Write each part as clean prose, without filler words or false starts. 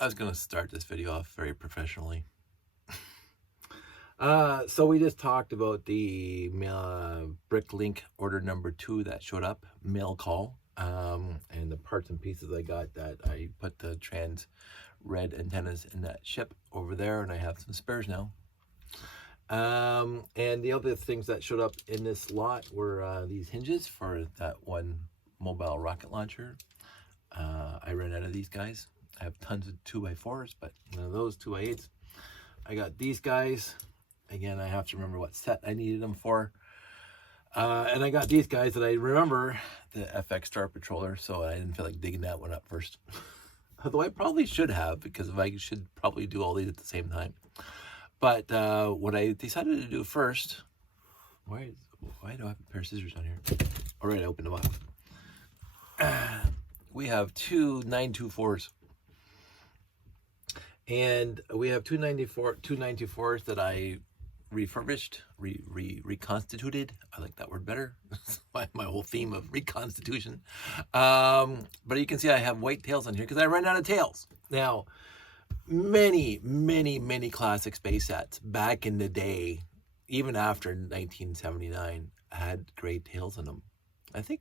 I was going to start this video off very professionally. So we just talked about the Bricklink order number 2 that showed up, mail call, and the parts and pieces I got that I put the trans red antennas in that ship over there, and I have some spares now. And the other things that showed up in this lot were these hinges for that one mobile rocket launcher. I ran out of these guys. I have tons of 2x4s, but none of those 2x8s. I got these guys. Again, I have to remember what set I needed them for. And I got these guys that I remember, the FX Star Patroller, so I didn't feel like digging that one up first. Although I probably should have, because I should probably do all these at the same time. But what I decided to do first, why do I have a pair of scissors on here? All right, I opened them up. We have two 924s. And we have two 924s that I refurbished, reconstituted. I like that word better. my whole theme of reconstitution. But you can see I have white tails on here because I ran out of tails. Now, many classic space sets back in the day, even after 1979, had gray tails in them. I think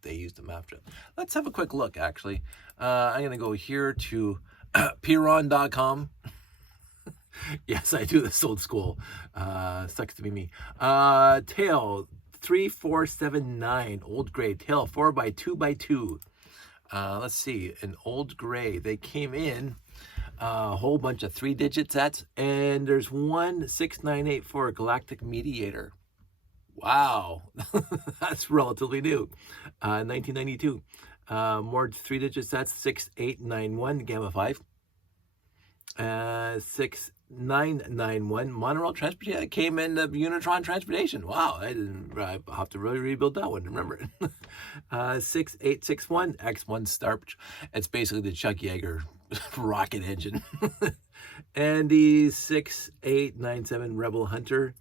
they used them after. Let's have a quick look, actually. I'm going to go here to Piron.com. Yes, I do this old school. Sucks to be me. Tail 3479, old gray tail, 4x2x2. Let's see, an old gray. They came in a whole bunch of 3-digit sets, and there's one 6984 Galactic Mediator. Wow, that's relatively new. 1992. More 3-digit sets, 6891 Gamma 5. 6991 monorail transportation. It came in the Unitron transportation. Wow, I have to really rebuild that one to remember it. 6861 X1 Star. It's basically the Chuck Yeager rocket engine. And the 6897 Rebel Hunter,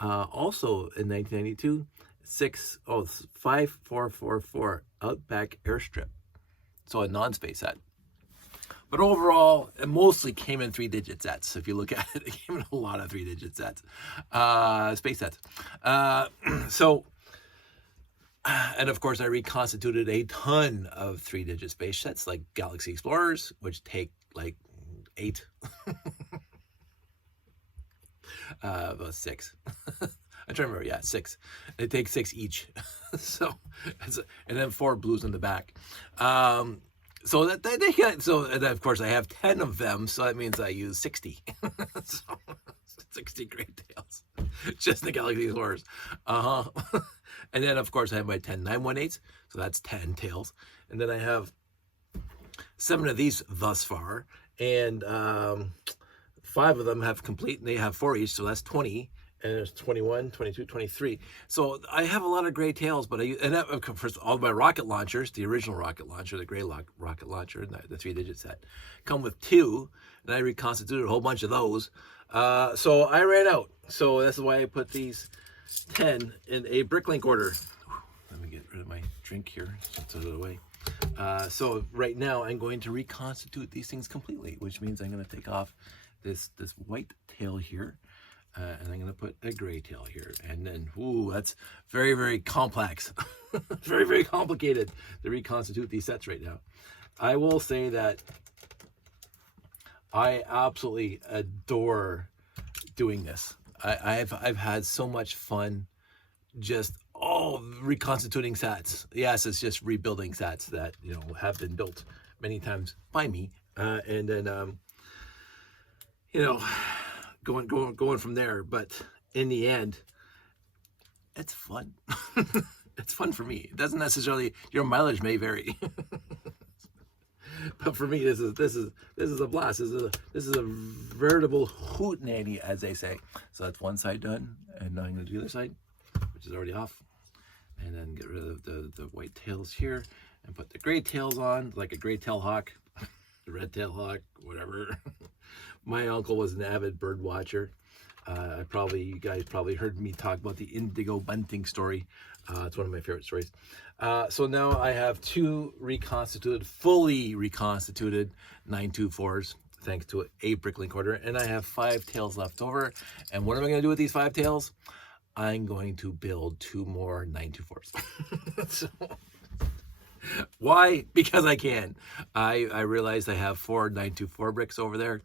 also in 1992. 5444 Outback Airstrip. So a non-space set. But overall, it mostly came in 3-digit sets. If you look at it, it came in a lot of 3-digit sets, space sets. And of course, I reconstituted a ton of 3-digit space sets, like Galaxy Explorers, which take like 8, about 6. I'm trying to remember, yeah, 6. It takes 6 each. So, and then 4 blues in the back. So that they get, so and of course I have 10 of them, so that means I use 60. So 60 great tails, just the Galaxy Explorers. And then of course I have my 10 918s, so that's 10 tails. And then I have 7 of these thus far, and 5 of them have complete, and they have 4 each, so that's 20. And there's 21, 22, 23. So I have a lot of gray tails, but of course, all my rocket launchers, the original rocket launcher, the gray rocket launcher, and the 3-digit set, come with 2, and I reconstituted a whole bunch of those. So I ran out. So that's why I put these 10 in a Bricklink order. Let me get rid of my drink here, so it's out of the way. So right now, I'm going to reconstitute these things completely, which means I'm going to take off this white tail here. And I'm going to put a gray tail here. And then, ooh, that's very complex. very complicated to reconstitute these sets right now. I will say that I absolutely adore doing this. I've had so much fun just, reconstituting sets. Yes, it's just rebuilding sets that, have been built many times by me. And then, going from there. But in the end, it's fun. It's fun for me. It doesn't necessarily, your mileage may vary. But for me, this is a blast. This is a veritable hootenanny, as they say. So that's one side done, and now I'm going to do the other side, which is already off, and then get rid of the white tails here, and put the gray tails on, like a gray tail hawk, the red tail hawk, whatever. My uncle was an avid bird watcher. You guys probably heard me talk about the indigo bunting story. It's one of my favorite stories. So now I have 2 fully reconstituted 924s, thanks to a Bricklink order, and I have 5 tails left over. And what am I going to do with these 5 tails? I'm going to build 2 more 924s. So, why? Because I can. I realized I have 4 924 bricks over there.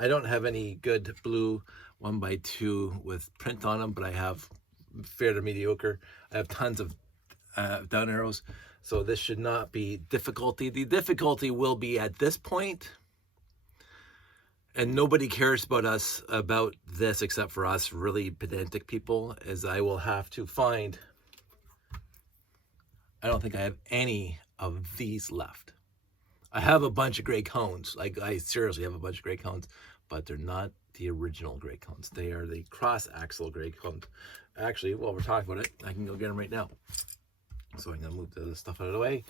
I don't have any good blue 1x2 with print on them, but I have fairly mediocre. I have tons of down arrows, so this should not be difficulty. The difficulty will be at this point, and nobody cares about this except for us really pedantic people, as I will have to find. I don't think I have any of these left. I have a bunch of gray cones. Like, I seriously have a bunch of gray cones, but they're not the original gray cones. They are the cross-axle gray cones. Actually, while we're talking about it, I can go get them right now. So I'm going to move the stuff out of the way.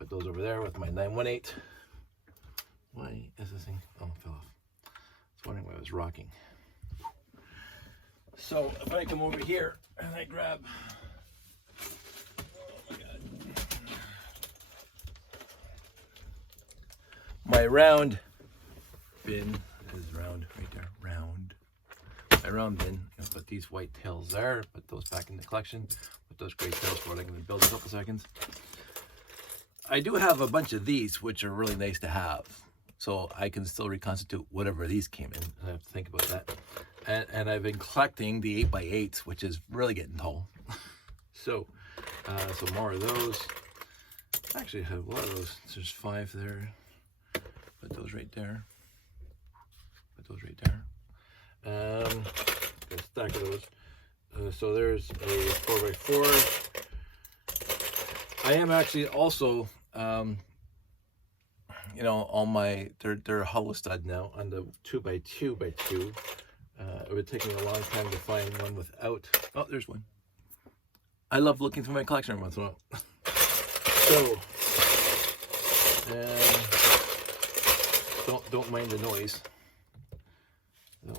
Put those over there with my 918. Why is this thing? Oh, it fell off. I was wondering why I was rocking. So if I come over here and I grab... my round bin is round right there. Round. My round bin. I'm gonna put these white tails there. Put those back in the collection. Put those gray tails for what I'm gonna build in a couple seconds. I do have a bunch of these, which are really nice to have. So I can still reconstitute whatever these came in. I have to think about that. And I've been collecting the 8x8s, which is really getting tall. So more of those. Actually, I have a lot of those. There's 5 there. Put those right there. Put those right there. Got a stack of those. So there's a 4x4. I am actually also, you know, all my, they're hollow stud now on the 2x2x2. It would take me a long time to find one without. Oh, there's one. I love looking through my collection every once in a while. So, don't mind the noise. No,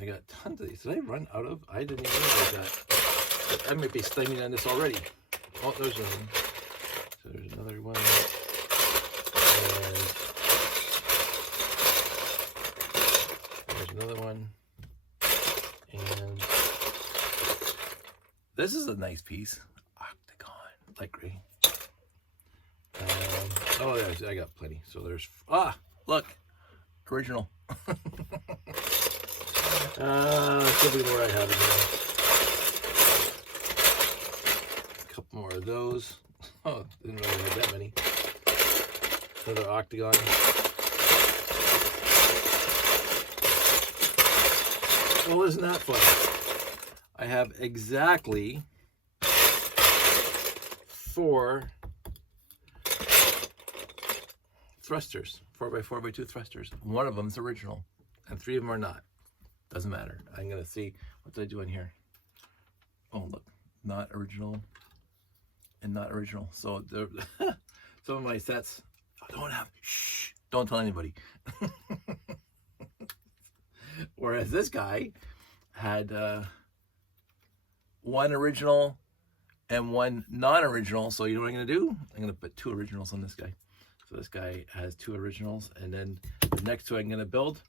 I got tons of these. Did I run out of? I didn't even realize that. I might be stymied on this already. Oh, there's one. So there's another one. And there's another one. And this is a nice piece. Octagon, light gray. Oh, yeah, I got plenty. So there's, look, original. Could be more I have in here. A couple more of those. Oh, didn't really have that many. Another octagon. Well, isn't that fun? I have exactly 4 thrusters, 4x4x2 thrusters. One of them is original, and 3 of them are not. Doesn't matter. I'm gonna see what did I do in here. Oh, look, not original and not original. So some of my sets don't tell anybody. Whereas this guy had 1 original and 1 non-original. So you know what I'm gonna do? I'm gonna put 2 originals on this guy. So this guy has 2 originals, and then the next 2 I'm gonna build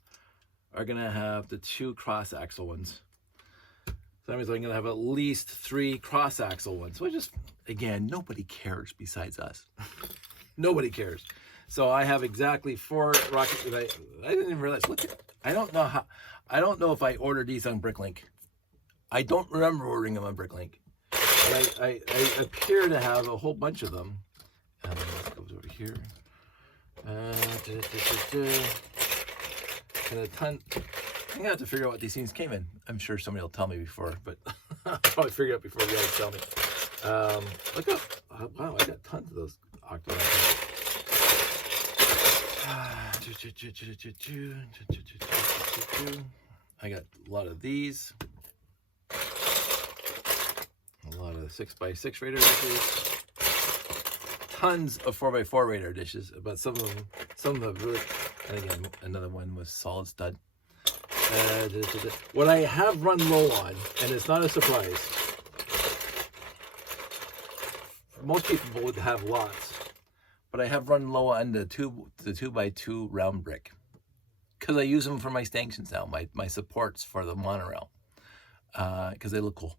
are gonna have the 2 cross-axle ones. So that means I'm gonna have at least 3 cross-axle ones, which is, again, nobody cares besides us. Nobody cares. So I have exactly 4 rockets. I didn't even realize. Look, I don't know if I ordered these on Bricklink. I don't remember ordering them on Bricklink. But I appear to have a whole bunch of them. This goes over here. And a ton. I'm gonna have to figure out what these things came in. I'm sure somebody will tell me before, but I'll probably figure it out before you guys tell me. Look up. Wow, I got tons of those octagon. I got a lot of these. A lot of 6x6 radar dishes. Tons of 4x4 radar dishes, but some of them really, And again, another one was solid stud. What I have run low on, and it's not a surprise, most people would have lots, but I have run low on the 2x2 round brick because I use them for my stanchions now, my supports for the monorail, because they look cool.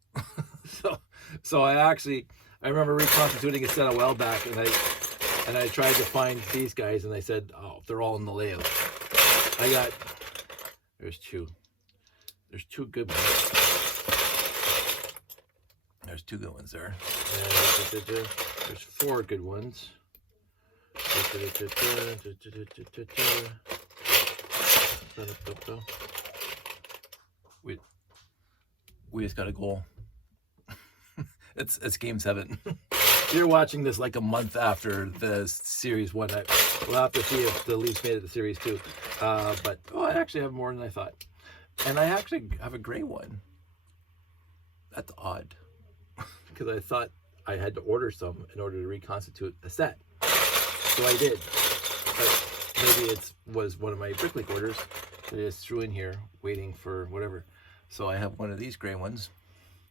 so I remember reconstituting a set a while back, and I tried to find these guys, and I said, oh, they're all in the layout. There's two good ones. There's 2 good ones there. And there's 4 good ones. We just got a goal. It's game 7. You're watching this like a month after the series 1. We'll have to see if the Leafs made it to series 2. But I actually have more than I thought. And I actually have a gray one. That's odd. Because I thought I had to order some in order to reconstitute a set. So I did. But maybe it was one of my Bricklink orders that I just threw in here waiting for whatever. So I have one of these gray ones.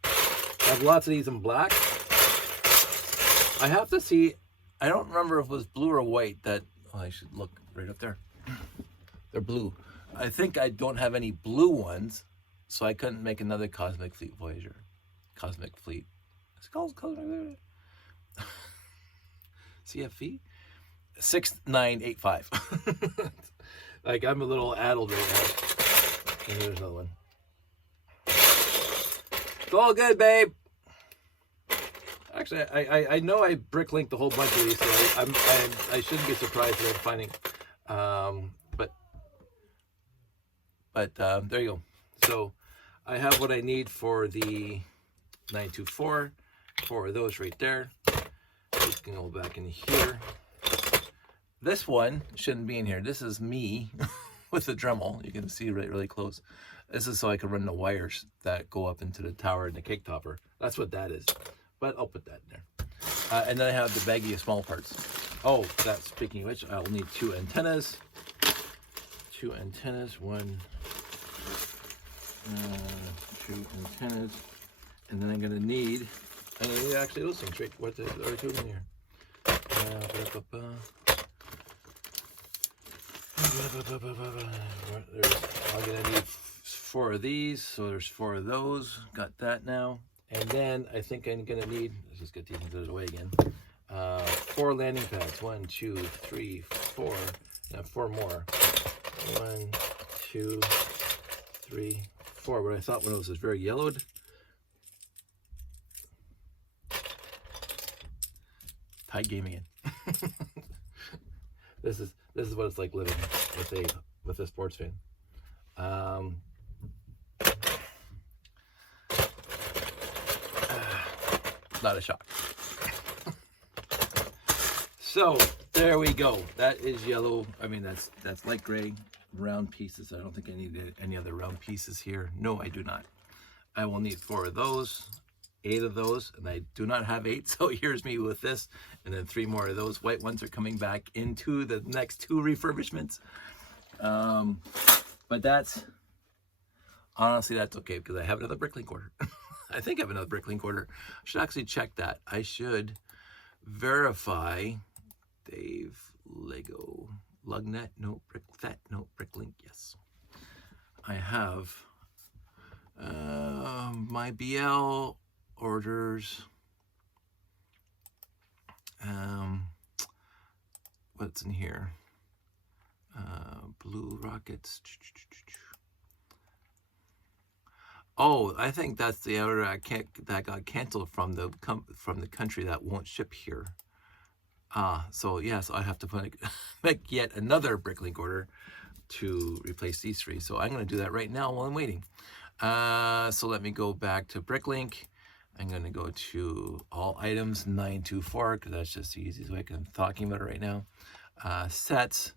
I have lots of these in black. I have to see, I don't remember if it was blue or white that, I should look right up there. They're blue. I think I don't have any blue ones, so I couldn't make another Cosmic Fleet Voyager. Cosmic Fleet. It's called Cosmic CFV? 6985. Like, I'm a little addled right now. And here's another one. It's all good, babe. Actually, I know I bricklinked a whole bunch of these, so I shouldn't be surprised that I'm finding. But there you go. So I have what I need for the 924. 4 of those right there. Just gonna go back in here. This one shouldn't be in here. This is me with the Dremel. You can see really close. This is so I can run the wires that go up into the tower and the cake topper. That's what that is. But I'll put that in there. And then I have the baggie of small parts. Oh, speaking of which, I'll need 2 antennas. 2 antennas. 1, 2 antennas. And then I'm going to need, actually those things, right? What are 2 in here? I'm going to need 4 of these, so there's 4 of those. Got that now. And then I think I'm going to need, let's just get these out of the way again, 4 landing pads. 1, 2, 3, 4, and 4 more. 1, 2, 3, 4. What I thought one of those was very yellowed. Tight game again. This is what it's like living with a sports fan. Not a shock. So there we go. That is yellow. I mean, that's light gray round pieces. I don't think I need any other round pieces here. No, I do not. I will need 4 of those, 8 of those, and I do not have 8. So here's me with this, and then 3 more of those. White ones are coming back into the next 2 refurbishments. But honestly, that's okay because I have another Bricklink order. I think I have another Bricklink order. I should actually check that. I should verify Dave Lego Lugnet, no Bricklet, no Bricklink, yes. I have my BL orders. What's in here? Blue Rockets. Oh, I think that's the order that got canceled from the country that won't ship here. So yes, I have to make yet another Bricklink order to replace these 3. So I'm going to do that right now while I'm waiting. So let me go back to Bricklink. I'm going to go to all items 924 because that's just the easiest way I'm talking about it right now. Sets.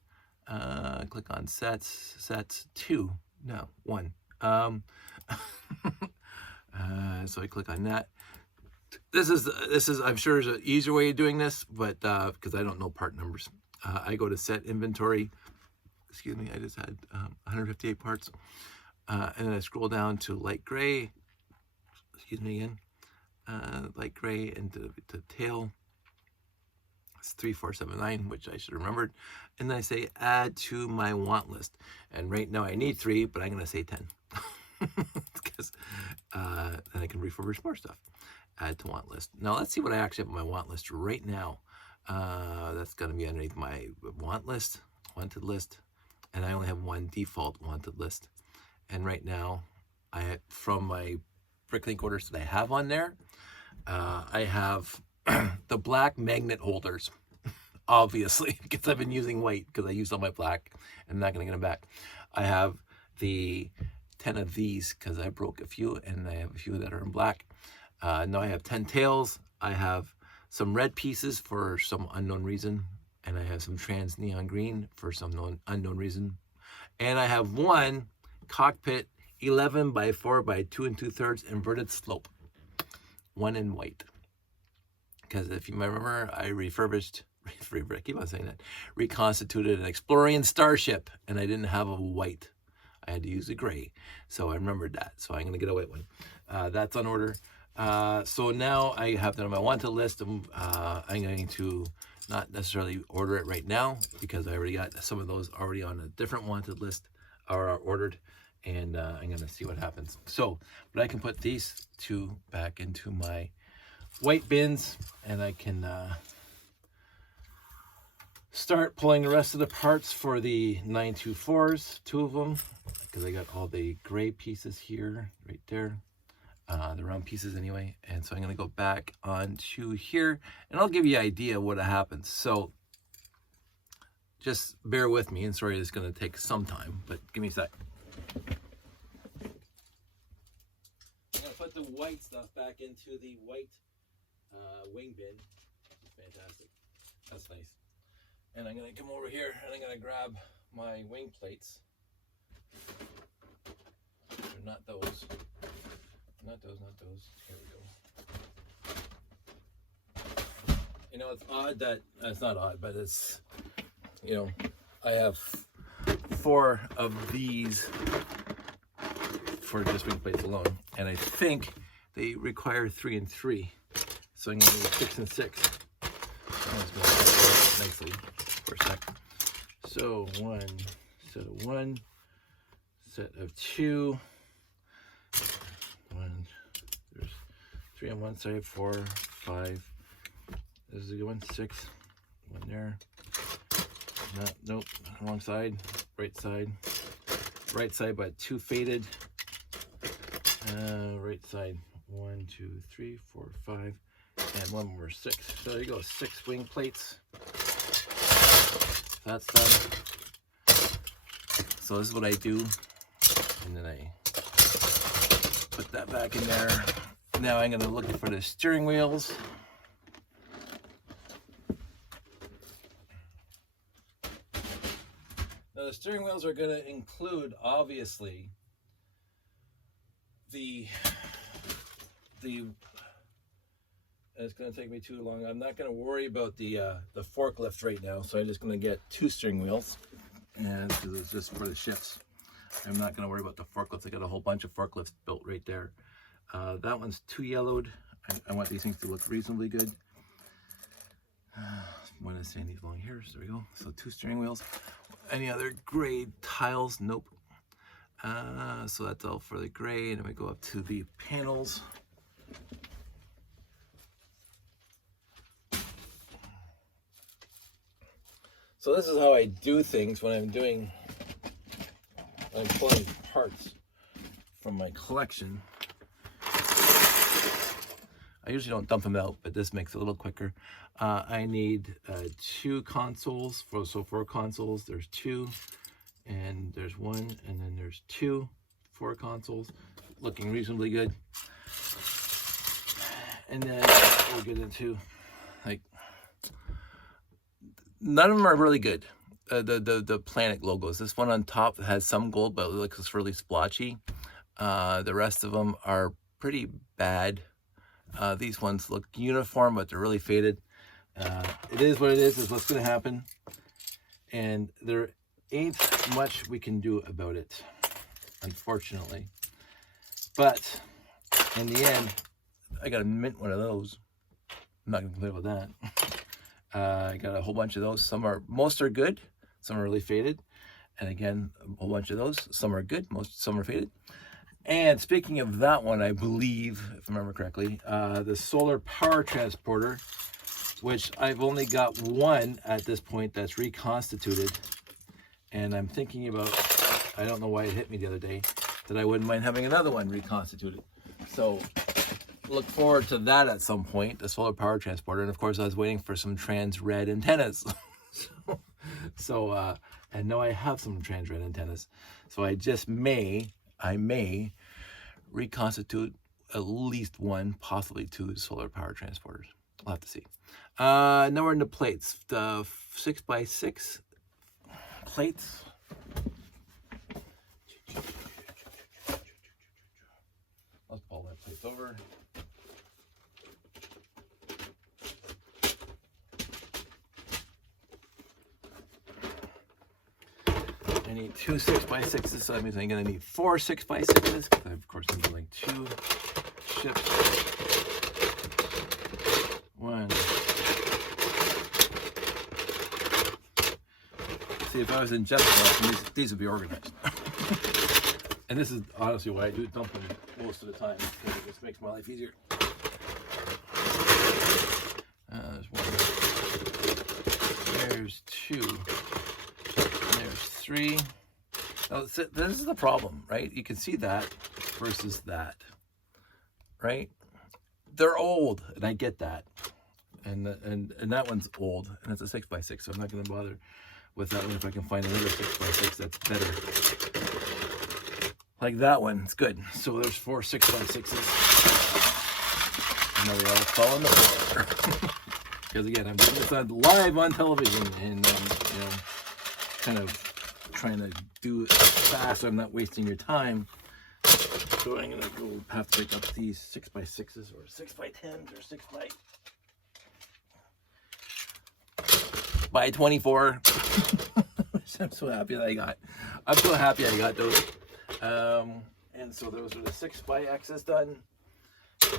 Click on sets. Sets 2. No, 1. So I click on that. This is I'm sure is an easier way of doing this, but because I don't know part numbers, I go to set inventory, excuse me, I just had 158 parts. And then I scroll down to light gray, excuse me again, light gray into the tail. It's 3479, which I should have remembered. And then I say add to my want list. And right now I need 3, but I'm going to say 10. Because then I can refurbish more stuff. Add to want list. Now let's see what I actually have on my want list right now. That's going to be underneath my wanted list. And I only have one default wanted list. And right now, from my Bricklink orders that I have on there, I have the black magnet holders, obviously, because I've been using white because I used all my black and I'm not going to get them back. I have the 10 of these because I broke a few and I have a few that are in black. Now I have 10 tails. I have some red pieces for some unknown reason, and I have some trans neon green for some unknown reason. And I have one cockpit 11 by 4 by 2 2/3 inverted slope, one in white. Because if you remember, I I keep on saying that, reconstituted an Explorian starship, and I didn't have a white. I had to use a gray, so I remembered that. So I'm going to get a white one. That's on order. So now I have that on my wanted list. I'm going to not necessarily order it right now because I already got some of those already on a different wanted list or ordered, and I'm going to see what happens. So, but I can put these two back into my white bins, and I can start pulling the rest of the parts for the 924s, 2 of them, because I got all the gray pieces here, right there, the round pieces anyway. And so I'm going to go back onto here, and I'll give you an idea what happens. So just bear with me, and sorry it's going to take some time, but give me a sec. I'm going to put the white stuff back into the white wing bin. Fantastic. That's nice. And I'm going to come over here and I'm going to grab my wing plates. They're not those. Not those, not those. Here we go. You know, it's odd that, it's not odd, but it's, you know, I have 4 of these for just wing plates alone. And I think they require 3 and 3. So I'm going to do 6 and 6. Nicely for a sec. So one set of 2. There's 3 on one side, 4, 5. This is a good one. 6. One there. Nope. Wrong side. Right side. Right side, but 2 faded. Right side. 1, 2, 3, 4, 5. And one more 6. So there you go, 6 wing plates. That's done. So this is what I do. And then I put that back in there. Now I'm going to look for the steering wheels. Now the steering wheels are going to include, obviously, the it's going to take me too long. I'm not going to worry about the forklift right now, so I'm just going to get 2 steering wheels, and because it's just for the shifts. I'm not going to worry about the forklifts. I got a whole bunch of forklifts built right there. That one's too yellowed. I want these things to look reasonably good. One is saying these long here, so there we go. So 2 steering wheels. Any other gray tiles? Nope. So that's all for the gray, and then we go up to the panels. So this is how I do things when I'm pulling parts from my collection. I usually don't dump them out, but this makes it a little quicker. I need 2 consoles, so 4 consoles. There's 2, and there's 1, and then there's 2, 4 consoles, looking reasonably good. And then we'll get into, like, none of them are really good. The planet logos. This one on top has some gold, but it looks really splotchy. The rest of them are pretty bad. These ones look uniform, but they're really faded. It is what it is what's going to happen. And ain't much we can do about it, unfortunately. But in the end, I got to mint one of those. I'm not going to play with that. I got a whole bunch of those. Most are good. Some are really faded. And again, a whole bunch of those. Some are good. Some are faded. And speaking of that one, I believe, if I remember correctly, the solar power transporter, which I've only got one at this point that's reconstituted. And I'm thinking about, I don't know why it hit me the other day, that I wouldn't mind having another one reconstituted. So look forward to that at some point, the solar power transporter. And of course, I was waiting for some trans red antennas. And now I have some trans red antennas. So I may reconstitute at least one, possibly two solar power transporters. I'll have to see. Now we're into plates. The 6x6 plates. Let's pull that plate over. I need two 6x6s, so that means I'm going to need four 6x6s, because I, of course, need like two ships. One. See, if I was in Jessica, these would be organized. And this is honestly why I do dumping most of the time, because it just makes my life easier. There's one. There's two. There's three. Now, this is the problem, right? You can see that versus that, right? They're old, and I get that. And that one's old, and it's a 6x6, so I'm not going to bother with that one if I can find another 6x6 that's better. Like that one, it's good. So there's four 6x6s. And now they all fall on the floor. Because again, I'm doing this live on television, and kind of trying to do it fast so I'm not wasting your time. So I'm going to have to pick up these 6x6s or 6x10s or 6x24. I'm so happy that I got. I'm so happy I got those. And so those are the 6x done.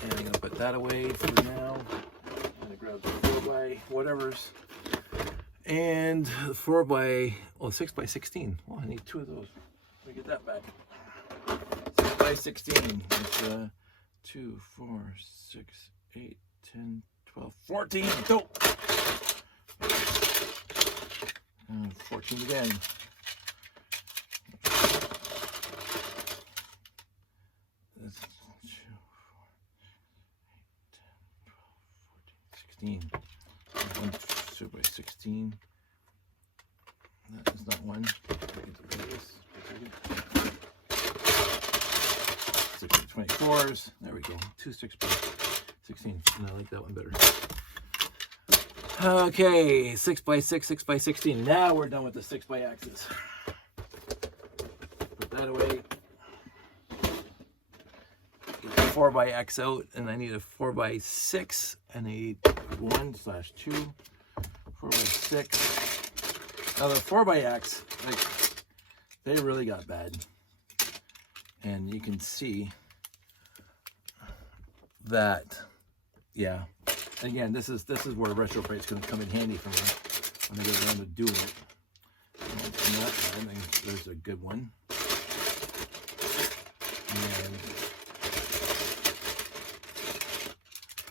And I'm going to put that away for now. I'm going to grab the 4x whatever's. And 6x16. Well, I need two of those. Let me get that back. 6x16. It's 2, 4, 6, 8, 10, 12, 14. Go! 14 again. That's 2, 4, 8, 10, 12, 14, 16. 2x16. That is not one. 6x24s. There we go. Two 6x16. And I like that one better. Okay, 6x6, 6x16. Now we're done with the 6x. Put that away. Get the 4x out, and I need a 4x6, and I need 1/2. 4x6. Now the 4x, like, they really got bad, and you can see that. Yeah. Again, this is where retro plate's going to come in handy for me when I get around to doing it. I think there's a good one. And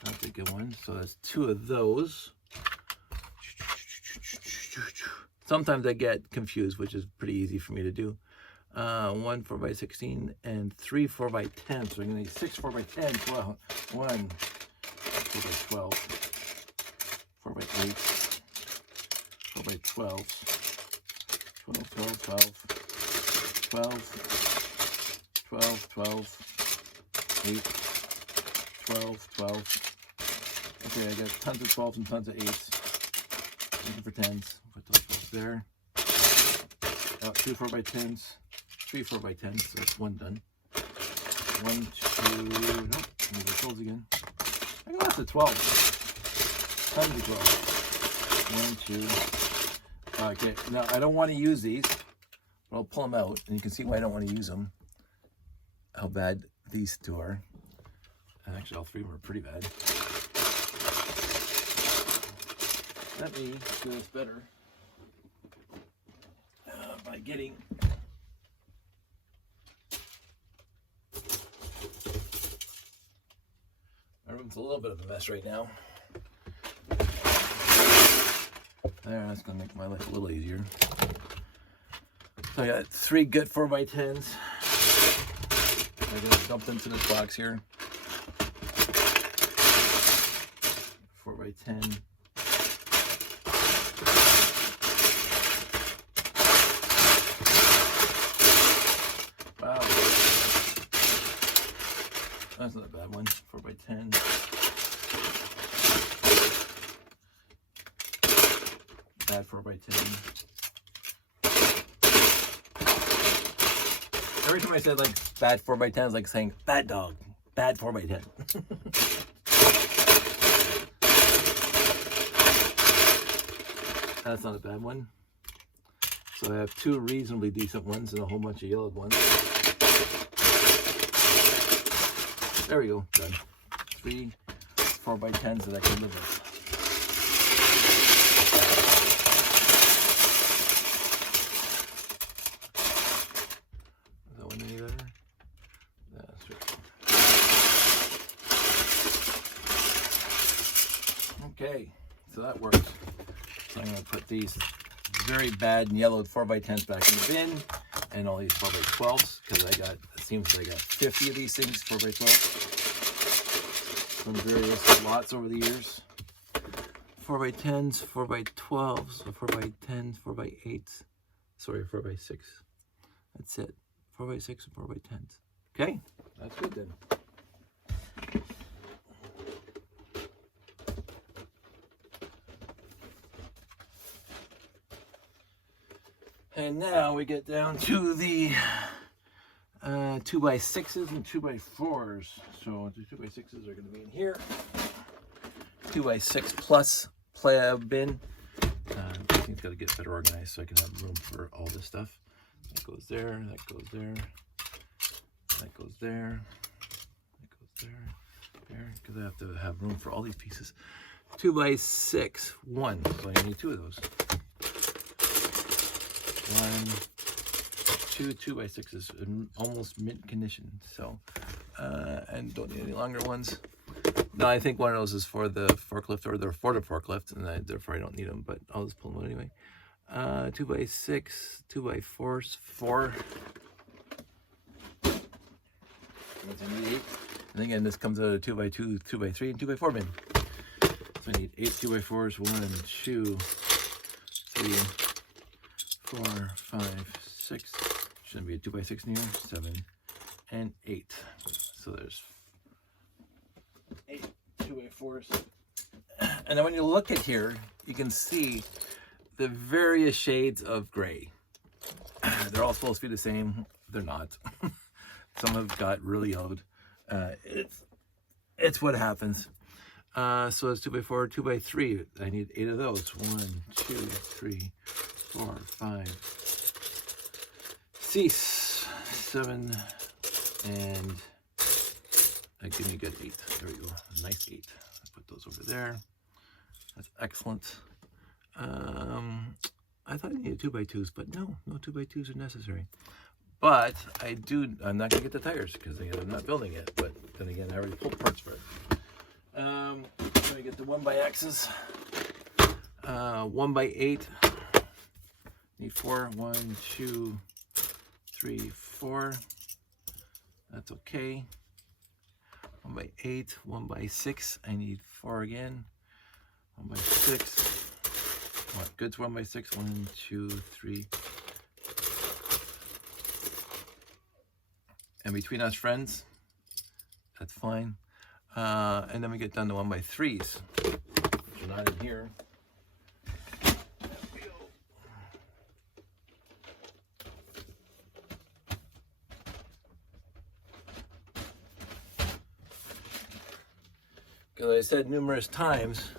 that's a good one. So that's two of those. Sometimes I get confused, which is pretty easy for me to do. One 4x16 and three 4x10. So I'm going to need six 4x10. Well, one 4x12, 4x8, 4x12, 12, 12, 12, 12, 12, 8, 12, 12. Okay, I got tons of 12s and tons of 8s. Looking for 10s. Put those ones there. Two 4x10s, three 4x10s. So that's one done. 1, 2, nope, move the 12s again. I got lots of 12. Tons of 12. 1, 2. Okay, now I don't want to use these But I'll pull them out, and you can see why I don't want to use them. How bad these two are. And actually, all three of them are pretty bad. Let me do this better by getting my room's a little bit of a mess right now. There, that's gonna make my life a little easier. So I got 3 good 4x10s. I'm gonna dump them into this box here. 4x10. Wow. That's not a bad one. 4x10. Bad 4x10. Every time I said like bad 4x10, it's like saying bad dog, bad 4x10. That's not a bad one. So I have 2 reasonably decent ones and a whole bunch of yellowed ones. There we go, done. 3 4x10s that I can live with. Is that one any better? That's right. Okay, so that works. So I'm going to put these very bad and yellowed 4x10s back in the bin, and all these 4x12s, because I got, it seems like I got 50 of these things, 4x12s, from various lots over the years. 4x10s, 4x12s, 4x10s, 4x8s, sorry, 4x6. That's it. 4x6 and 4x10s. Okay, that's good then. And now we get down to the 2x6s and 2x4s. So the 2x6s are going to be in here. 2x6 plus play bin. I think it's got to get better organized so I can have room for all this stuff. That goes there, that goes there, that goes there, that goes there, there, because I have to have room for all these pieces. 2x6, 1, so I need 2 of those. 1, 2 2x6s in almost mint condition. So, and don't need any longer ones. No, I think one of those is for the forklift, or they're for the forklift, and therefore I don't need them, but I'll just pull them out anyway. 2x6, 2x4s, 4. That's 8. And again, this comes out of 2x2, 2x3, and 2x4 bin. So I need 8 2x4s, 1, 2, 3, 4, 5, 6. Shouldn't be a 2x6 in here. 7 and 8. So there's 8 2x4s. And then when you look at here, you can see the various shades of gray. They're all supposed to be the same. They're not. Some have got really yellowed. It's what happens. So it's 2x4, 2x3. I need 8 of those. 1, 2, 3, 4, 5, 6, 7, and I give me a good 8. There we go. A nice 8. I'll put those over there. That's excellent. I thought I needed 2x2s, but no 2x2s are necessary. But I'm not gonna get the tires because I'm not building it. But then again, I already pulled parts for it. I'm gonna get the 1x8s. 1x8. Need 4. 1, 2, 3, 4. That's okay. 1x8. 1x6. I need 4 again. 1x6. What? Goods 1x6. 1, 2, 3. And between us friends, that's fine. And then we get down to 1x3s, which are not in here. There we go. Because I said numerous times,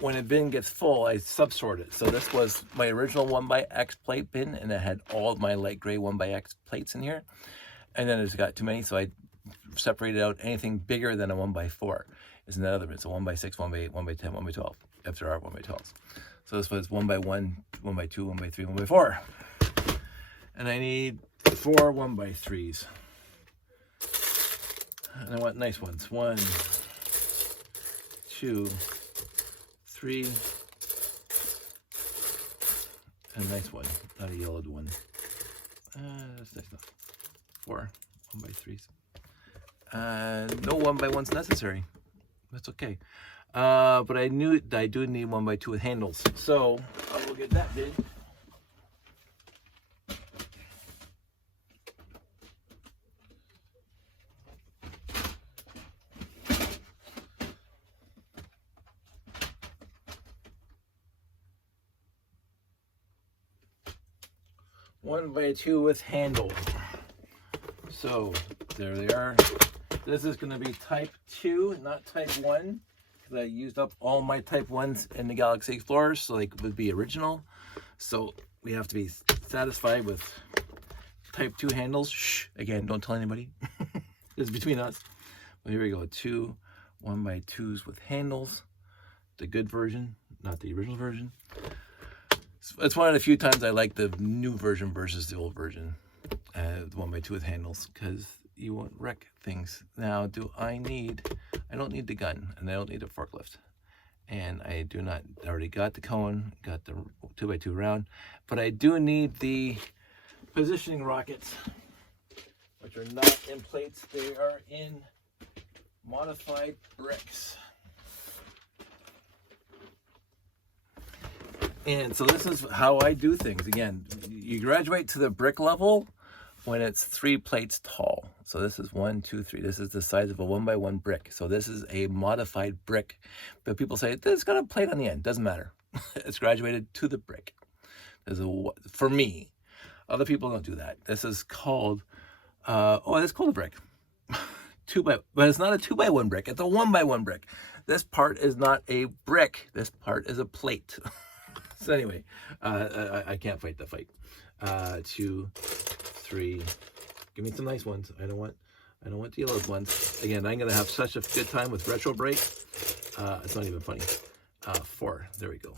when a bin gets full, I subsort it. So this was my original 1x plate bin, and it had all of my light gray 1x plates in here. And then it's got too many, so I separated out anything bigger than a 1x4 is in that other bin. So 1x6, 1x8, 1x10, 1x12, if there are 1x12s. So this was 1x1, 1x2, 1x3, 1x4. And I need 4 1x3s. And I want nice ones. 1, 2, 3. And a nice one, not a yellowed one. That's nice enough. 4 1x3s. No 1x1s necessary. That's okay. But I knew that I do need 1x2 with handles. So I will get that bin. One by two with handle. So there they are. This is going to be type 2, not type 1, because I used up all my type 1s in the Galaxy Explorer, so they would be original. So we have to be satisfied with type 2 handles. Shh, again, don't tell anybody. It's between us. But here we go, 2 1x2s with handles. The good version, not the original version. It's one of the few times I like the new version versus the old version. The 1x2 with handles, because you won't wreck things. Now, I don't need the gun, and I don't need a forklift. And I already got the cone, got the 2x2 round, but I do need the positioning rockets, which are not in plates. They are in modified bricks. And so this is how I do things. Again, you graduate to the brick level when it's 3 plates tall. So this is 1, 2, 3. This is the size of a 1x1 brick. So this is a modified brick. But people say, it's got a plate on the end. Doesn't matter. It's graduated to the brick. For me, other people don't do that. This is called, it's called a brick. But it's not a 2x1 brick. It's a 1x1 brick. This part is not a brick. This part is a plate. So anyway, I can't fight the fight. 2, 3. Give me some nice ones. I don't want the yellow ones. Again, I'm gonna have such a good time with retro break. It's not even funny. 4. There we go.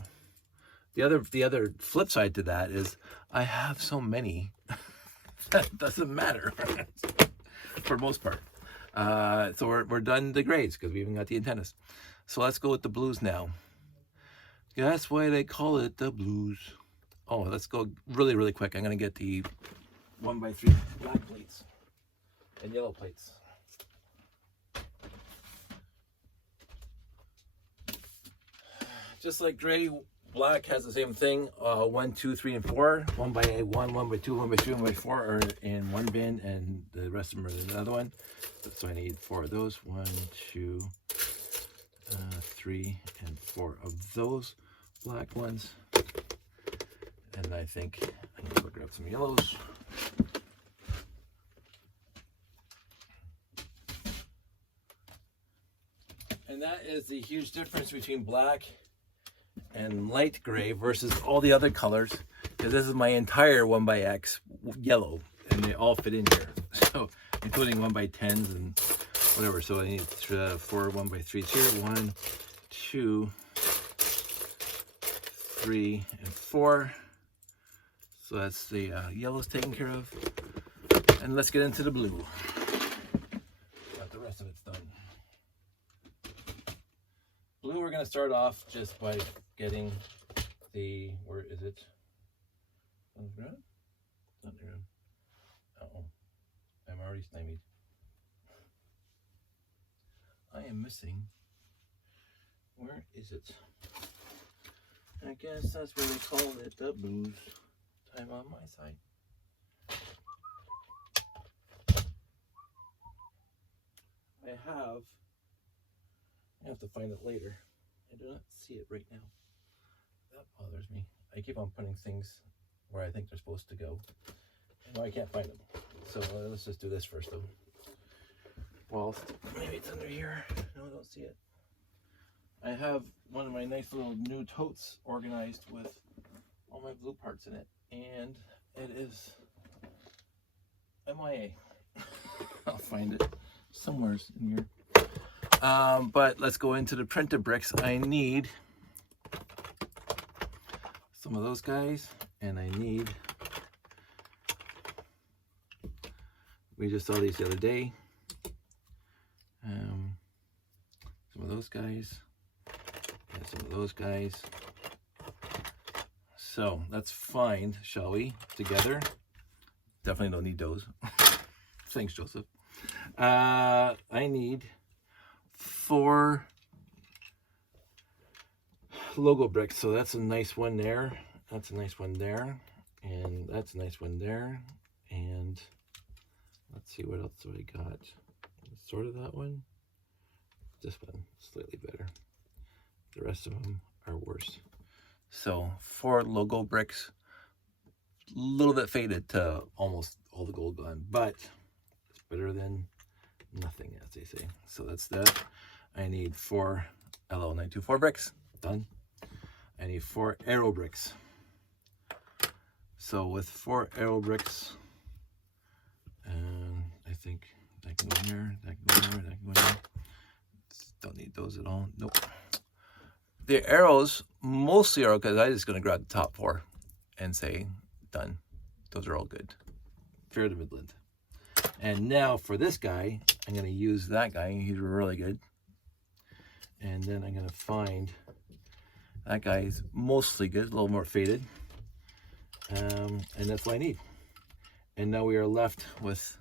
The other flip side to that is I have so many that doesn't matter for most part. So we're done the grades because we even got the antennas. So let's go with the blues now. That's why they call it the blues. Oh, let's go really, really quick. I'm going to get the 1x3 black plates and yellow plates. Just like gray, black has the same thing. 1, 2, 3, and 4. 1x1, 1x2, 1x3, 1x4 are in one bin, and the rest of them are in another one. So I need 4 of those. 1, 2, 3, and 4 of those black ones. And I think I'm going to go grab some yellows. And that is the huge difference between black and light gray versus all the other colors, because this is my entire 1x yellow, and they all fit in here. So, including 1x10s and whatever. So I need 4 1x3s here. 1, 2, 3, and 4. So that's the yellows taken care of. And let's get into the blue. Got the rest of it's done. Blue, we're going to start off just by getting the, where is it? On the ground? It's on the ground. Uh-oh. I'm already stymied. I am missing. Where is it? I guess that's where they call it the blues. Time on my side. I have to find it later. I do not see it right now. That bothers me. I keep on putting things where I think they're supposed to go. And I can't find them. So let's just do this first though. Well, maybe it's under here. No, I don't see it. I have one of my nice little new totes organized with all my blue parts in it, and it is MIA. I'll find it somewhere in here. But let's go into the printed bricks. I need some of those guys, and I need, we just saw these the other day, some of those guys, and some of those guys. So let's find, shall we, together. Definitely don't need those. Thanks, Joseph. I need 4 logo bricks. So that's a nice one there. That's a nice one there. And that's a nice one there. And let's see what else do I got. Sort of that one. This one, slightly better. The rest of them are worse. So 4 logo bricks. A little bit faded to almost all the gold gone, but it's better than nothing, as they say. So that's that. I need 4 LL924 bricks. Done. I need 4 arrow bricks. So with 4 arrow bricks, I think that can go in there, that can go in there, that can go in there. Don't need those at all. Nope. The arrows mostly are because I'm just going to grab the top 4 and say done. Those are all good. Fair to Midland. And now for this guy, I'm going to use that guy. He's really good. And then I'm going to find that guy's mostly good, a little more faded. And that's what I need. And now we are left with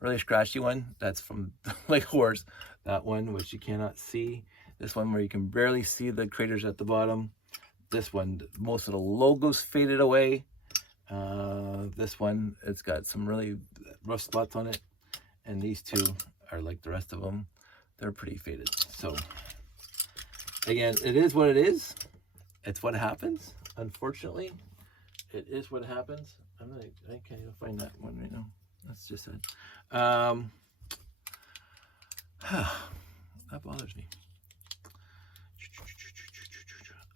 a really scratchy one. That's from Lake Horse. That one, which you cannot see. This one where you can barely see the craters at the bottom. This one, most of the logos faded away. This one, it's got some really rough spots on it. And these 2 are like the rest of them. They're pretty faded. So, again, it is what it is. It's what happens, unfortunately. It is what happens. I can't even find that one right now. That's just sad. That bothers me.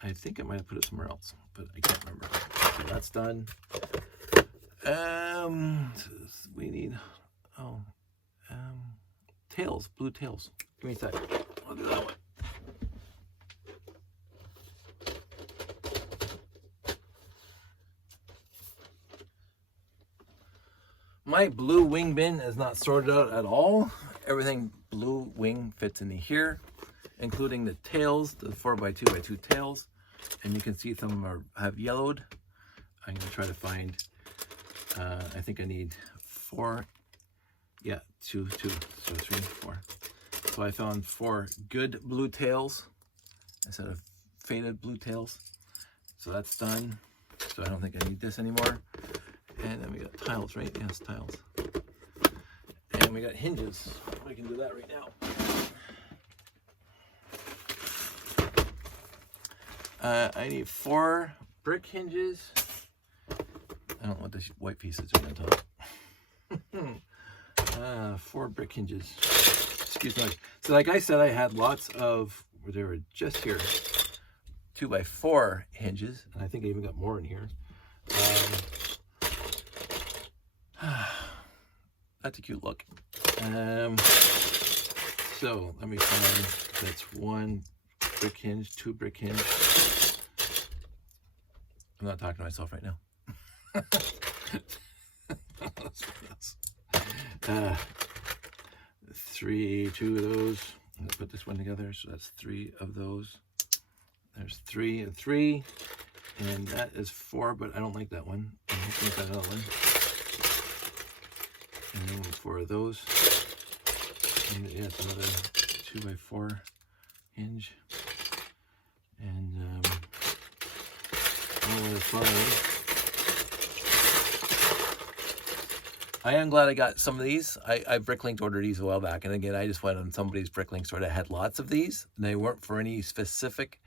I think I might have put it somewhere else, but I can't remember. So that's done. We need, tails, blue tails. Give me a sec. I'll do that one. My blue wing bin is not sorted out at all. Everything blue wing fits in here, including the tails, the 4x2x2 tails. And you can see some of them have yellowed. I'm going to try to find, I think I need 4. Yeah, 2, so 3, 4. So I found 4 good blue tails instead of faded blue tails. So that's done. So I don't think I need this anymore. And then we got tiles, right? Yes, tiles. And we got hinges. I can do that right now. I need 4 brick hinges. I don't know what this white piece is on top. 4 brick hinges. Excuse me. So like I said, I had lots of, they were just here, 2x4 hinges. And I think I even got more in here. That's a cute look. So let me find, that's 1 brick hinge, 2 brick hinge. I'm not talking to myself right now. 3, 2 of those. I'm gonna put this one together, so that's 3 of those. There's 3 and 3, and that is 4, but I don't like that one. I think that other one. And then 4 of those. And yeah, it's another 2x4 hinge. And I want to find. I am glad I got some of these. I bricklinked ordered these a while back, and again, I just went on somebody's bricklink store that had lots of these. And they weren't for any specific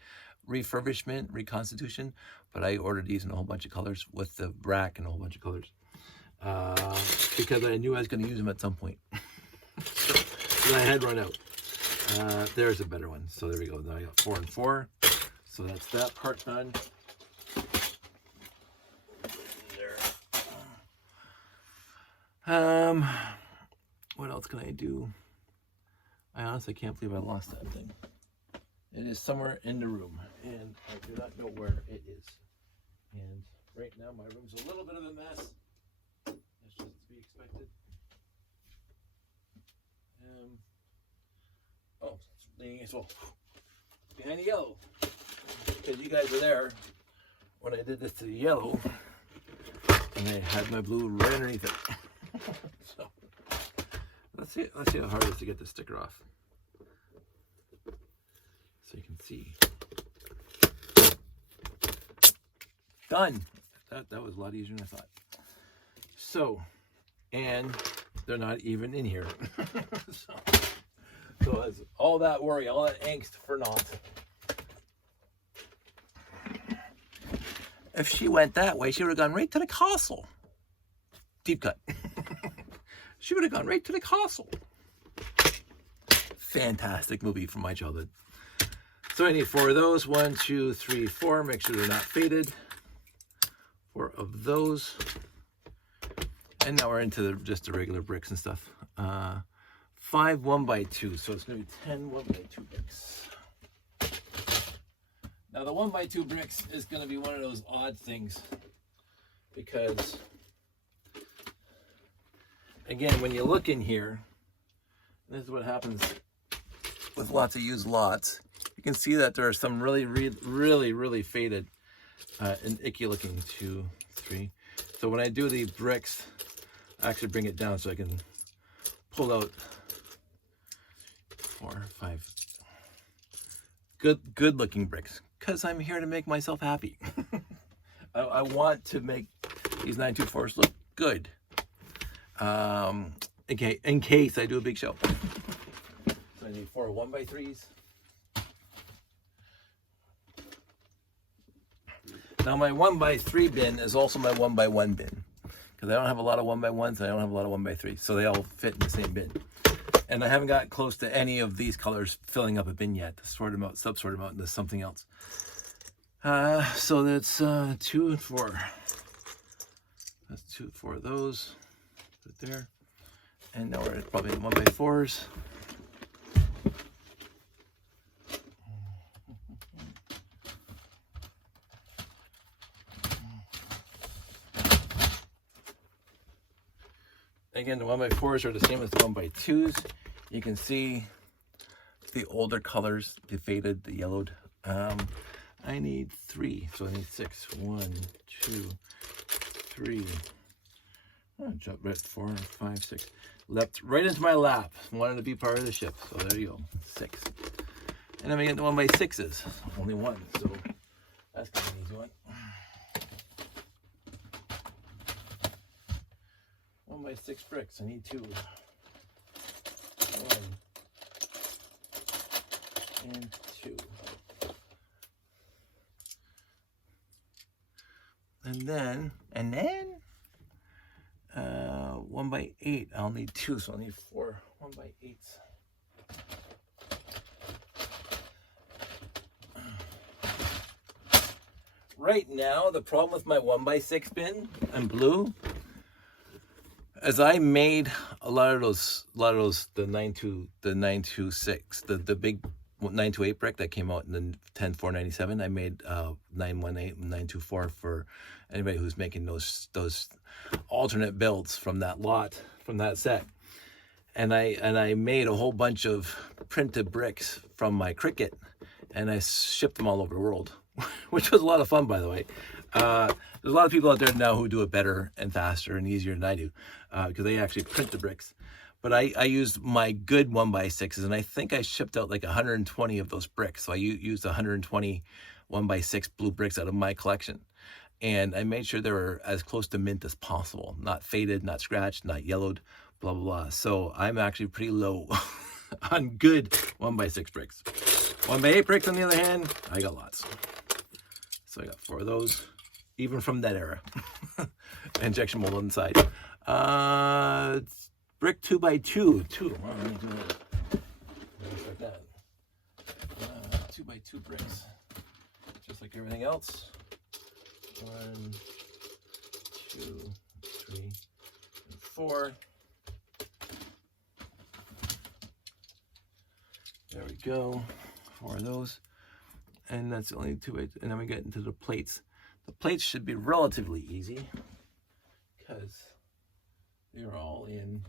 refurbishment, reconstitution, but I ordered these in a whole bunch of colors with the rack and a whole bunch of colors. Because I knew I was going to use them at some point. So I had run out. There's a better one. So there we go. Now I got 4 and 4. So that's that part done. There. What else can I do? I honestly can't believe I lost that thing. It is somewhere in the room, and I do not know where it is. And right now, my room's a little bit of a mess. That's just to be expected. Oh, it's well behind the yellow, because you guys were there when I did this to the yellow, and I had my blue right underneath it. So let's see how hard it is to get the sticker off, so you can see. Done. That was a lot easier than I thought. So, and they're not even in here. So it's all that worry, all that angst for naught. If she went that way, she would have gone right to the castle. Deep cut. She would have gone right to the castle. Fantastic movie from my childhood. So I need 4 of those. 1, 2, 3, 4. Make sure they're not faded. 4 of those. And now we're into just the regular bricks and stuff. 5 1x2, so it's going to be 10 1x2 bricks. Now the 1x2 bricks is going to be one of those odd things, because again, when you look in here, this is what happens with lots of used lots. You can see that there are some really faded and icky looking 2, 3. So when I do the bricks, I actually bring it down so I can pull out 4, 5 good looking bricks, because I'm here to make myself happy. I want to make these 924s look good, okay, in case I do a big show. So I need 4 1x3s. Now my 1x3 bin is also my 1x1 bin, because I don't have a lot of 1x1s and I don't have a lot of 1x3s, so they all fit in the same bin. And I haven't got close to any of these colors filling up a bin yet to sort them out, sub-sort them out into something else. So that's 2 and 4. That's 2, 4 of those. Put it there. And now we're at probably 1x4s. Again, the 1x4s are the same as the 1x2s. You can see the older colors, the faded, the yellowed. I need 3, so I need 6. 1, 2, 3. Oh, jump right 4, 5, 6. Leapt right into my lap. Wanted to be part of the ship, so there you go. 6. And then we get the 1x6s. Only 1, so that's kind of an easy one. 1x6 bricks. I need 2. 1 and 2. And then 1x8. I'll need 2, so I'll need 4 1x8s. Right now, the problem with my 1x6 bin and blue, as I made a lot of those, the 926, the big 928 brick that came out in the 10497. I made 918 and 924 for anybody who's making those alternate builds from that lot, from that set. And I made a whole bunch of printed bricks from my Cricut, and I shipped them all over the world, which was a lot of fun, by the way. There's a lot of people out there now who do it better and faster and easier than I do, because they actually print the bricks. But I used my good 1x6s, and I think I shipped out like 120 of those bricks. So I used 120 1x6 blue bricks out of my collection. And I made sure they were as close to mint as possible. Not faded, not scratched, not yellowed, blah, blah, blah. So I'm actually pretty low on good 1x6 bricks. 1x8 bricks, on the other hand, I got lots. So I got 4 of those, even from that era. Injection mold on the side. Brick 2x2. 2. Wow, let me do that. Just like that. 2x2 bricks. Just like everything else. 1, 2, 3, and 4. There we go. 4 of those. And that's only 2 by 2. And then we get into the plates. The plates should be relatively easy because they're all in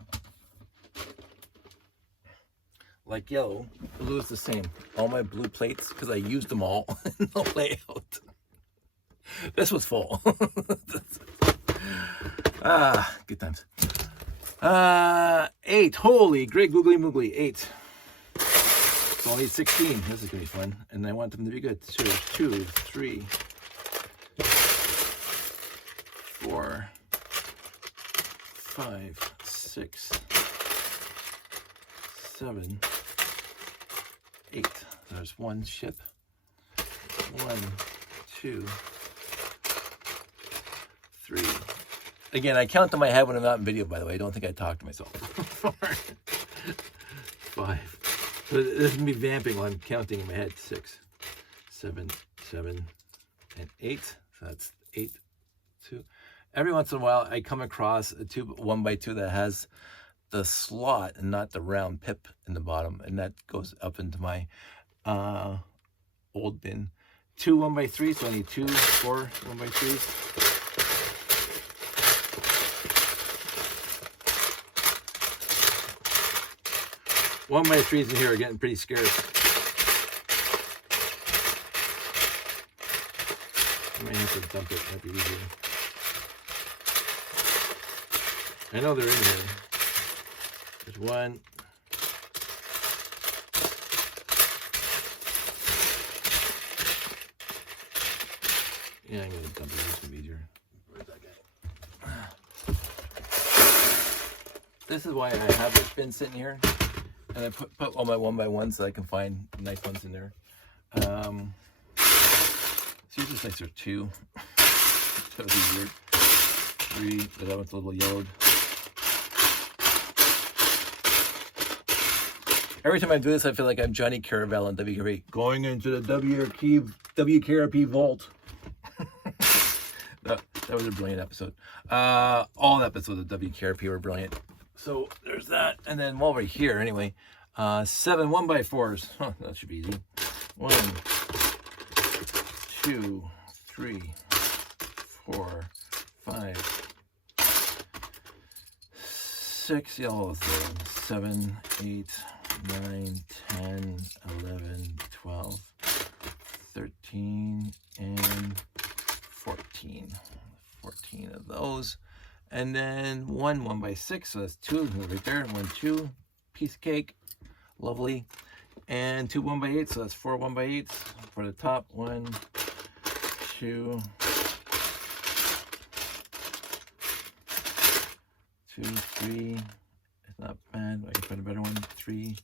like yellow. Blue is the same. All my blue plates, because I used them all in the layout. This was full. Good times. 8. Holy great googly moogly. 8. So I'll need 16. This is gonna be fun. And I want them to be good. 2, 3, 4, 5, 6, 7, 8. There's one ship. 1, 2, 3. Again, I count in my head when I'm not in video, by the way. I don't think I talk to myself. 4, 5. So this is gonna be vamping while I'm counting in my head. 6, 7, 7, and 8. So that's 8, 2. Every once in a while, I come across a 1x2 that has the slot and not the round pip in the bottom, and that goes up into my old bin. 2 1x3, so I need 2 4 1x3s. One by threes in here are getting pretty scarce. I might have to dump it, might be easier. I know they're in here. There's one. Yeah, I'm gonna dump it, it's gonna be easier. Where's that guy? This is why I have this bin sitting here. And I put all my 1x1s so I can find nice ones in there. So usually nicer 2. That would be weird. 3, but that one's a little yellowed. Every time I do this, I feel like I'm Johnny Caravel in WKP. Going into the WKRP vault. that was a brilliant episode. All the episodes of WKRP were brilliant. So there's that, and then while we're here, anyway, 7 1x4s. Huh, that should be easy. 1, 2, 3, 4, 5, 6 yellows. 7, 8, 9, 10, 11, 12, 13, and 14. 14 of those. And then 1 1x6, so that's 2 right there. 1, 2, piece of cake, lovely. And 2 1x8, so that's 4 1x8s for the top. 1, 2, 2, 3. It's not bad. I can find a better one. 3,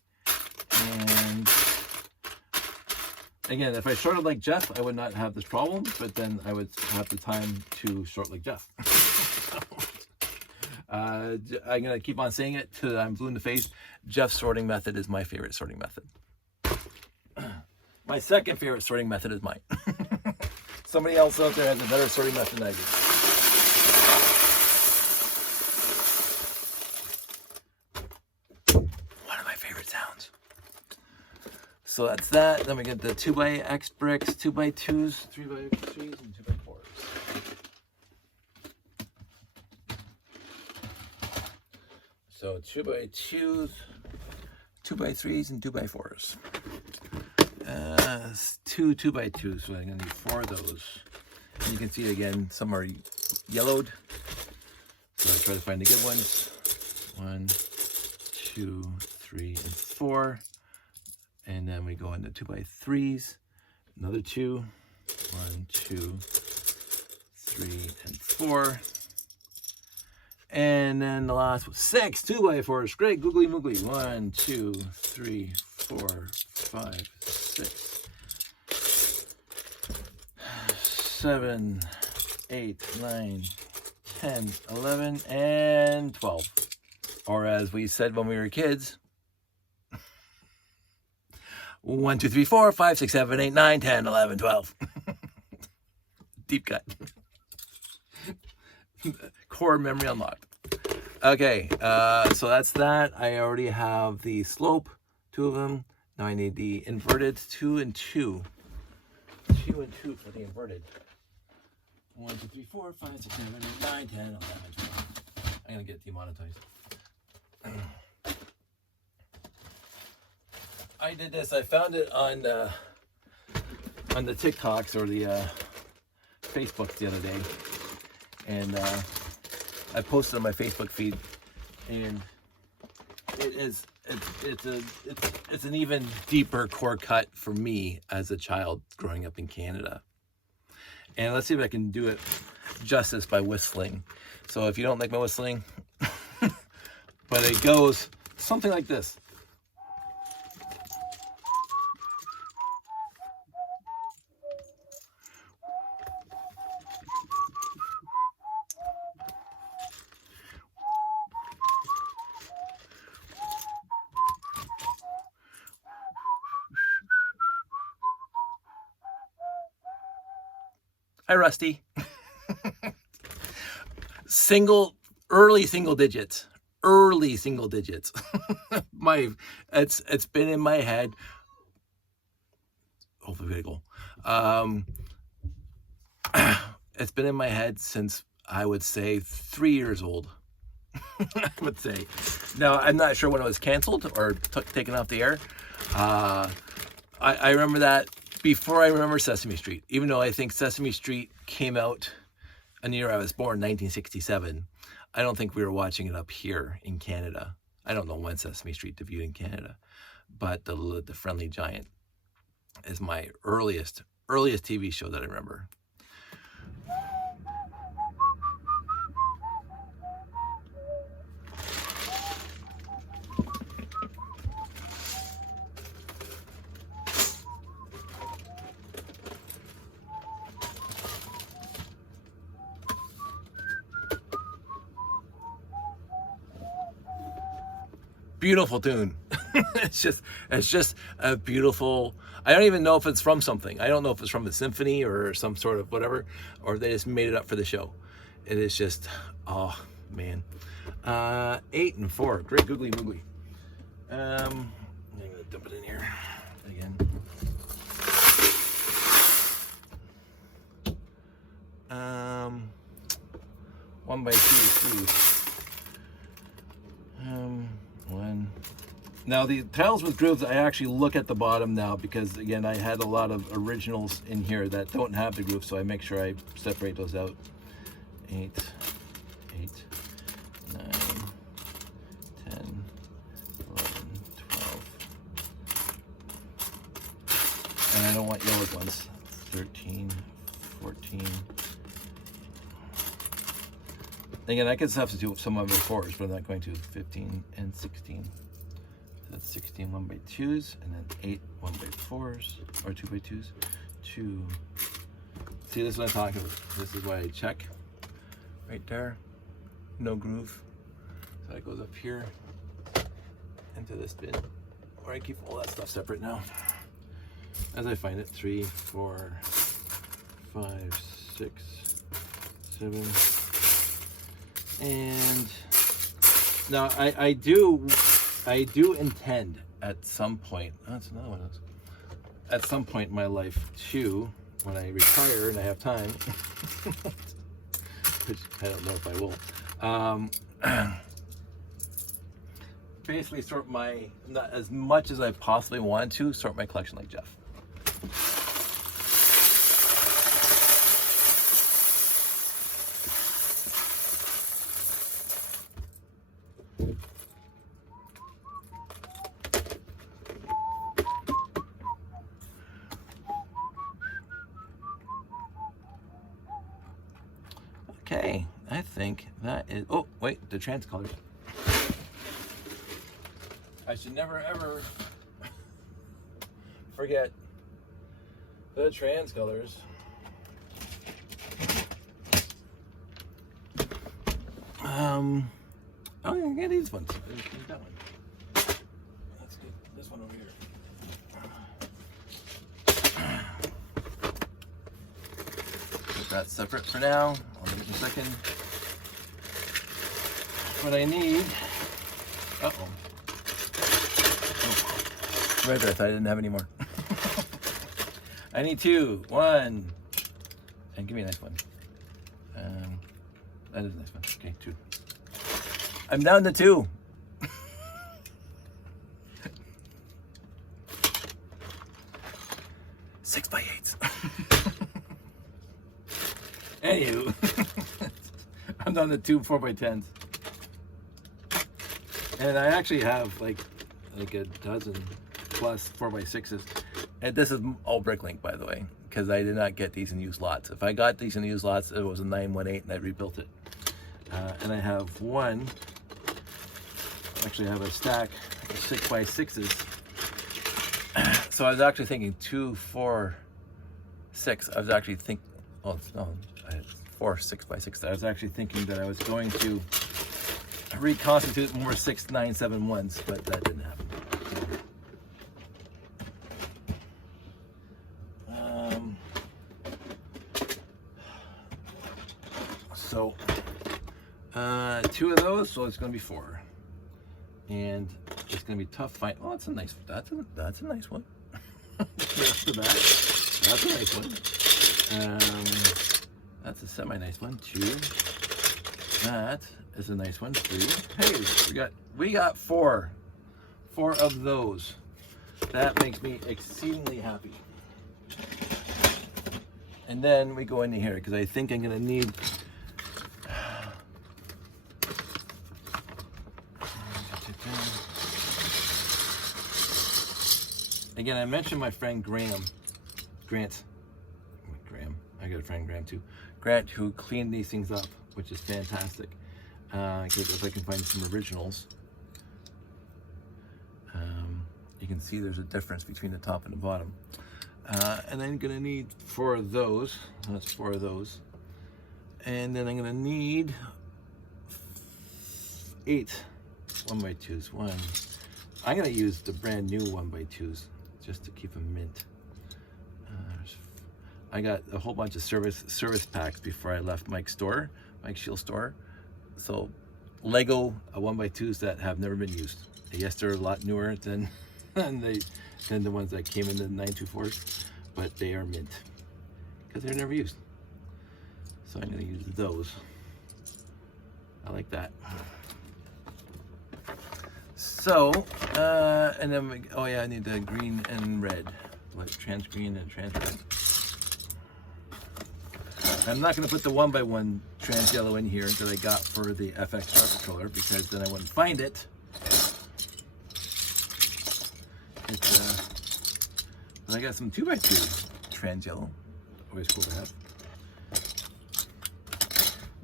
and again, if I sorted like Jeff, I would not have this problem. But then I would have the time to sort like Jeff. I'm going to keep on saying it till I'm blue in the face. Jeff's sorting method is my favorite sorting method. My second favorite sorting method is mine. Somebody else out there has a better sorting method than I do. One of my favorite sounds. So that's that. Then we get the 2x bricks, 2x2s, 3x3s, and 2x4s. So 2x2s, 2x3s, and 2x4s. 2 2x2s, so I'm going to need 4 of those. And you can see again, some are yellowed. So I try to find the good ones. 1, 2, 3, and 4. And then we go into 2x3s. Another 2. 1, 2, 3, and 4. And then the last was 6 2x4s. Great googly moogly. 1, 2, 3, 4, 5, 6, 7, 8, 9, 10, 11, and 12. Or as we said when we were kids, 1, 2, 3, 4, 5, 6, 7, 8, 9, 10, 11, 12. Deep cut. Core memory unlocked. Okay, so that's that. I already have the slope, 2 of them. Now I need the inverted 2 and 2. 2 and 2 for the inverted. 1, 2, 3, 4, 5, 6, 7, 8, 9, 10, 11, 12. I'm gonna get demonetized. I did this. I found it on the TikToks or the Facebooks the other day, and I posted on my Facebook feed, and it's an even deeper core cut for me as a child growing up in Canada. And let's see if I can do it justice by whistling. So if you don't like my whistling, but it goes something like this. Hi, Rusty. Early single digits. It's been in my head. Hopefully legal. It's been in my head since I would say 3 years old. I would say. Now I'm not sure when it was canceled or taken off the air. I remember that before I remember Sesame Street, even though I think Sesame Street came out in the year I was born, 1967. I don't think we were watching it up here in Canada. I don't know when Sesame Street debuted in Canada, but the Friendly Giant is my earliest TV show that I remember. Beautiful tune. It's just a beautiful. I don't even know if it's from something. I don't know if it's from a symphony or some sort of whatever, or they just made it up for the show. It is just, oh man. 8 and 4, great googly moogly. I'm gonna dump it in here again. 1 by 2 is 1. Now the tiles with grooves, I actually look at the bottom now because again I had a lot of originals in here that don't have the groove, so I make sure I separate those out. 8, 8, 9, 10, 11, 12. And I don't want yellowed ones. 13, 14. Again, I could substitute some of the 4s, but I'm not going to. 15 and 16. So that's 16 1 by 2s, and then 8 1 by 4s, or 2 by 2s. 2. See, this is what I'm talking about. This is why I check. Right there. No groove. So it goes up here into this bin. Or I keep all that stuff separate now. As I find it. 3, 4, 5, 6, 7. And now I do intend at some point, that's another one of those, at some point in my life too, when I retire and I have time, which I don't know if I will, basically sort not as much as I possibly want to, sort my collection like Jeff. Okay, I think that is, oh wait, the trans colors. I should never ever forget the trans colors. Oh yeah, these ones. That one. That's good. This one over here. keep that separate for now. I'll do it in a second. What I need, uh-oh. Oh, right there, I thought I didn't have any more. I need 2, 1, and give me a nice one. That is a nice one, okay, 2. I'm down to 2. Six by 8s. Anywho, I'm down to 2 4x10s. And I actually have like a dozen plus 4x6s. And this is all Bricklink, by the way, because I did not get these in used lots. If I got these in used lots, it was a 918 and I rebuilt it. And I have one, actually I have a stack of 6x6s. So I was actually thinking 2, 4, 6. I was actually thinking, oh no, 4 6x6. I was actually thinking that I was going to reconstitute more 6971s, but that didn't happen. So 2 of those, so it's going to be 4, and it's going to be tough fight. Oh, that's a nice one. That's the back. That's a nice one. That's a semi-nice one. 2. That is a nice one. 3. Hey, we got 4 of those. That makes me exceedingly happy. And then we go into here because I think I'm gonna need. Again, I mentioned my friend Grant. I got a friend Grant too. Grant, who cleaned these things up, which is fantastic. Because if I can find some originals, you can see there's a difference between the top and the bottom. And I'm gonna need 4 of those. That's 4 of those. And then I'm gonna need 8 1x2s. I'm gonna use the brand new 1x2s just to keep them mint. I got a whole bunch of service packs before I left Mike's Shield store. So Lego 1x2s that have never been used. Yes, they're a lot newer than the ones that came in the 924s, but they are mint because they're never used. So I'm going to use those. I like that. So, and then oh yeah, I need the green and red, like trans green and trans red. I'm not going to put the 1x1 trans yellow in here that I got for the FX Star controller because then I wouldn't find it. But I got some 2x2 trans yellow. Always cool to have.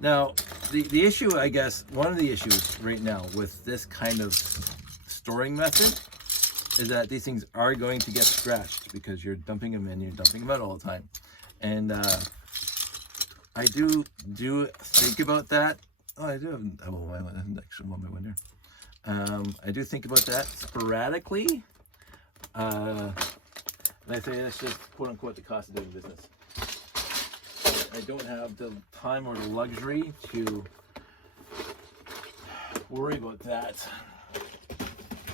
Now, the issue, I guess, one of the issues right now with this kind of storing method is that these things are going to get scratched because you're dumping them in, you're dumping them out all the time. And I do think about that. Oh, I do have an extra 1x1 there. I do think about that sporadically. And I say that's just quote unquote the cost of doing business. I don't have the time or the luxury to worry about that.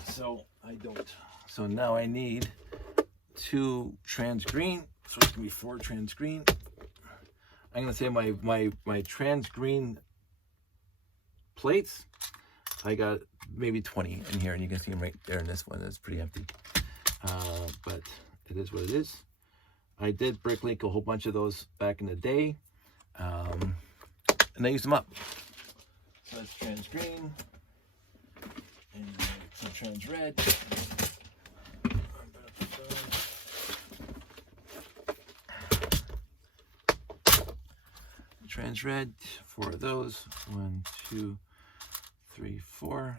So I don't. So now I need 2 trans green. So it's gonna be 4 trans green. I'm gonna say my trans green plates, I got maybe 20 in here, and you can see them right there in this one. It's pretty empty, but it is what it is. I did Bricklink a whole bunch of those back in the day, and I used them up. So that's trans green, and some trans red. Trans red, 4 of those. 1, 2, 3, 4.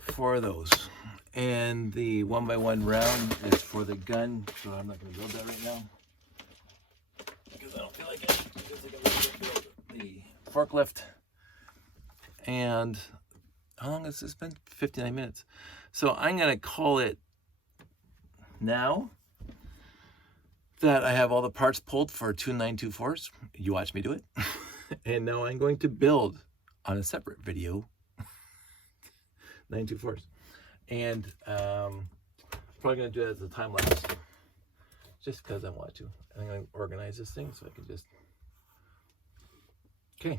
4 of those. And the 1x1 round is for the gun, so I'm not going to build that right now because I don't feel like it. Because I got to build the forklift. And how long has this been? 59 minutes. So I'm going to call it now that I have all the parts pulled for two 924s. You watch me do it. And now I'm going to build on a separate video 924s. And probably going to do it as a time lapse just because I want to. And I'm going to organize this thing so I can just, okay,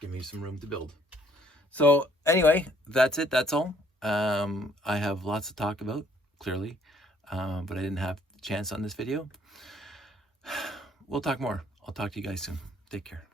give me some room to build. So anyway, that's it. That's all. I have lots to talk about, clearly, but I didn't have a chance on this video. We'll talk more. I'll talk to you guys soon. Take care.